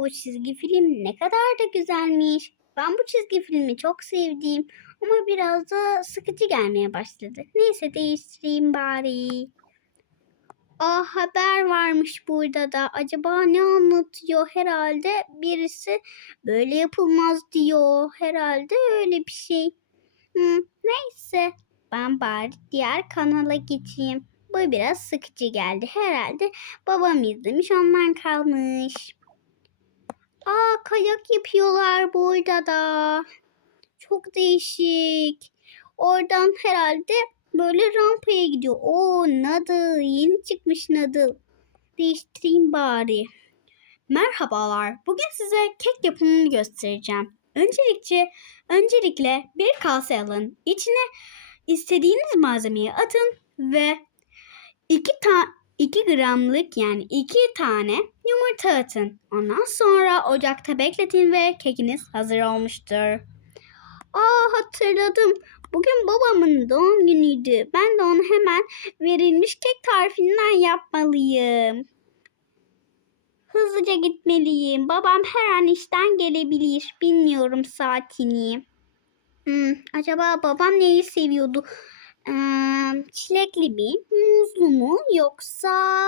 bu çizgi film ne kadar da güzelmiş. Ben bu çizgi filmi çok sevdim. Ama biraz da sıkıcı gelmeye başladı. Neyse değiştireyim bari. Aa haber varmış burada da. Acaba ne anlatıyor? Herhalde birisi böyle yapılmaz diyor. Herhalde öyle bir şey. Hı, neyse. Ben bari diğer kanala geçeyim. Bu biraz sıkıcı geldi. Herhalde babam izlemiş ondan kalmış. Aa kayak yapıyorlar burada da. Çok değişik. Oradan herhalde böyle rampaya gidiyor. Oo Nadal yeni çıkmış Nadal. Değiştireyim bari. Merhabalar. Bugün size kek yapımını göstereceğim. Öncelikle, öncelikle bir kase alın. İçine istediğiniz malzemeyi atın ve 2 ta 2 gramlık yani 2 tane yumurta atın. Ondan sonra ocakta bekletin ve kekiniz hazır olmuştur. Aa hatırladım. Bugün babamın doğum günüydü. Ben de onu hemen verilmiş kek tarifinden yapmalıyım. Hızlıca gitmeliyim. Babam her an işten gelebilir. Bilmiyorum saatini. Hmm, acaba babam neyi seviyordu? Çilekli mi? Muzlu mu? Yoksa...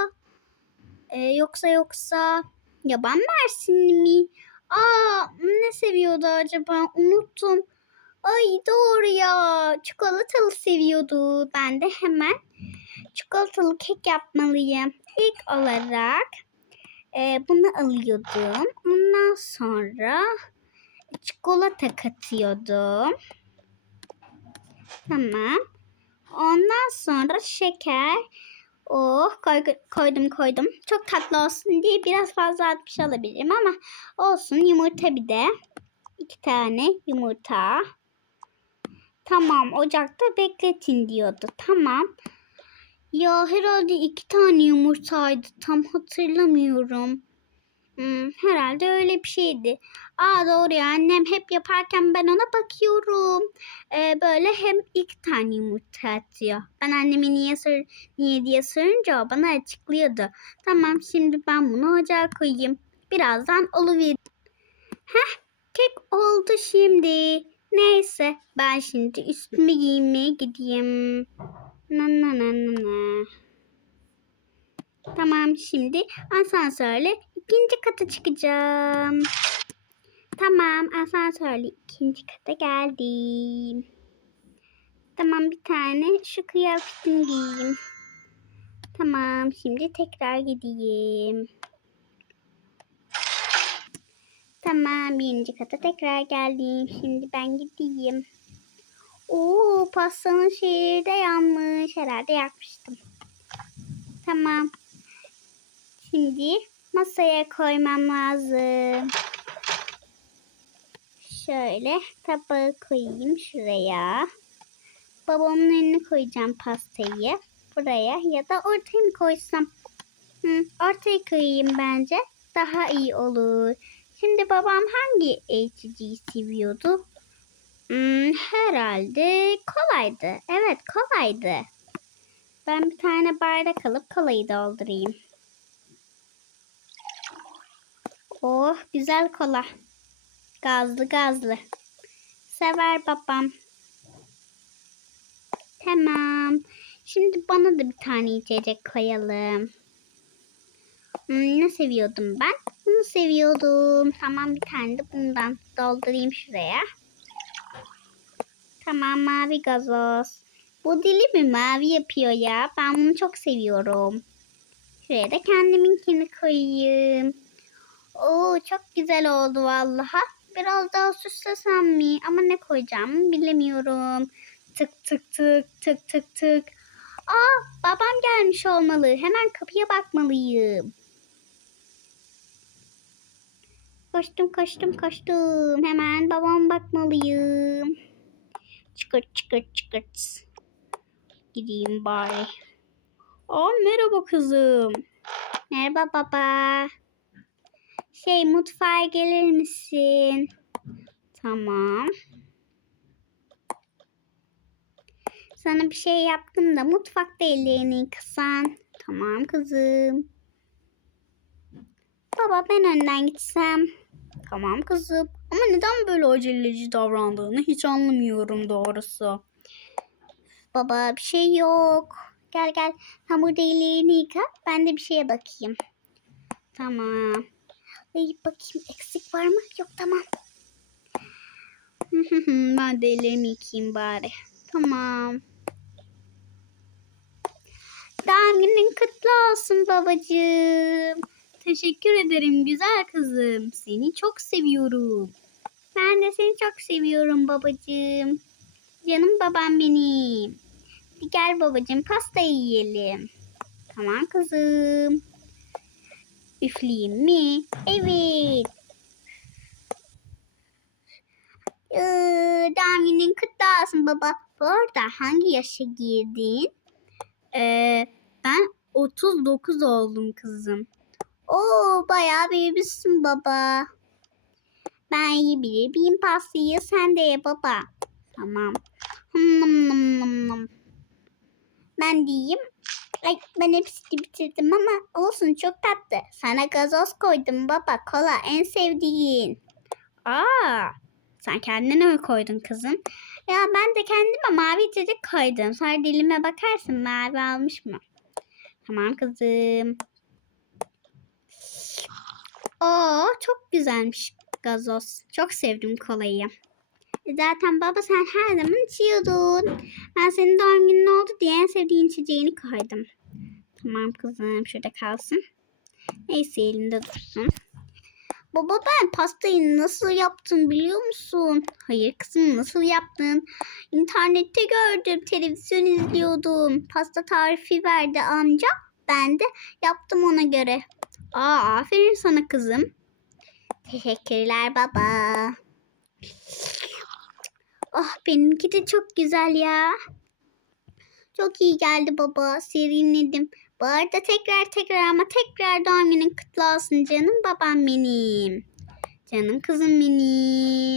Ee, yoksa yoksa... Yaban mersinli mi? Aa ne seviyordu acaba? Unuttum. Ay doğru ya. Çikolatalı seviyordu. Ben de hemen çikolatalı kek yapmalıyım. İlk olarak e, bunu alıyordum. Ondan sonra çikolata katıyordum. Tamam. Ondan sonra şeker. Oh koy, koydum koydum. Çok tatlı olsun diye biraz fazla atmış olabilirim ama olsun yumurta bir de. iki tane yumurta. Tamam ocakta bekletin diyordu. Tamam. Ya herhalde iki tane yumurtaydı. Tam hatırlamıyorum. Hmm, herhalde öyle bir şeydi. Aa doğru ya annem hep yaparken ben ona bakıyorum. Ee, böyle hem iki tane yumurta atıyor. Ben anneme niye sor niye diye sorunca o bana açıklıyordu. Tamam şimdi ben bunu ocağa koyayım. Birazdan oluverir. Heh kek oldu şimdi. Neyse ben şimdi üstümü giymeye gideyim. Na na na na na. Tamam şimdi asansörle ikinci kata çıkacağım. Tamam asansörle ikinci kata geldim. Tamam bir tane şu kıyafetimi giyeyim. Tamam şimdi tekrar gideyim. Tamam birinci kata tekrar geldim. Şimdi ben gideyim. Oo pastanın şeyleri de yanmış. Herhalde yakmıştım. Tamam. Şimdi masaya koymam lazım. Şöyle tabağı koyayım şuraya. Babamın önüne koyacağım pastayı. Buraya ya da ortaya mı koysam? Hı, ortaya koyayım bence. Daha iyi olur. Şimdi babam hangi HG'yi seviyordu? Hmm, herhalde kolaydı. Evet kolaydı. Ben bir tane bardak alıp kolayı doldurayım. Oh güzel kola. Gazlı gazlı. Sever babam. Tamam. Şimdi bana da bir tane içecek koyalım. Hmm, ne seviyordum ben? Bunu seviyordum. Tamam bir tane de bundan doldurayım şuraya. Tamam mavi gazoz. Bu dilimi mavi yapıyor ya. Ben bunu çok seviyorum. Şuraya da kendiminkini koyayım. Oo çok güzel oldu vallaha. Biraz daha süslesem mi? Ama ne koyacağım bilemiyorum. Tık tık tık tık tık tık. Aa babam gelmiş olmalı. Hemen kapıya bakmalıyım. Koştum koştum koştum. Hemen babam bakmalıyım. Çıkırt çıkırt çıkırt. Gideyim bari. Aa merhaba kızım. Merhaba baba. Şey mutfağa gelir misin? Tamam. Sana bir şey yaptım da mutfakta ellerini yıkasan. Tamam kızım. Baba ben önden gitsem. Tamam kızım. Ama neden böyle aceleci davrandığını hiç anlamıyorum doğrusu. Baba bir şey yok. Gel gel. Burada ellerini yıka. Ben de bir şeye bakayım. Tamam. Ay bakayım eksik var mı? Yok tamam. ben de ellerimi yıkayayım bari. Tamam. Doğum günün kutlu olsun babacığım. Teşekkür ederim güzel kızım. Seni çok seviyorum. Ben de seni çok seviyorum babacığım. Canım babam benim. Gel babacığım pasta yiyelim. Tamam kızım. Üfleyeyim mi? Evet. Ee, günün kutlu olsun baba. Bu arada hangi yaşa girdin? Ee, ben 39 oldum kızım. Oo bayağı büyümüşsün baba. Ben yiyebilir miyim pastayı? Sen de ye baba. Tamam. Ben de yiyeyim. Ay ben hepsini bitirdim ama olsun çok tatlı. Sana gazoz koydum baba. Kola en sevdiğin. Aa, sen kendine mi koydun kızım? Ya ben de kendime mavi içecek koydum. Sonra dilime bakarsın mavi almış mı? Tamam kızım. Oo çok güzelmiş gazoz. Çok sevdim kolayı. Zaten baba sen her zaman içiyordun. Ben senin doğum günün oldu diye en sevdiğin içeceğini koydum. Tamam kızım şurada kalsın. Neyse elinde dursun. Baba ben pastayı nasıl yaptım biliyor musun? Hayır kızım nasıl yaptın? İnternette gördüm, televizyon izliyordum. Pasta tarifi verdi amca. Ben de yaptım ona göre. Aa aferin sana kızım. Teşekkürler baba. Oh benimki de çok güzel ya. Çok iyi geldi baba. Serinledim. Bu arada tekrar tekrar ama tekrar doğum günün kutlu olsun canım babam benim. Canım kızım benim.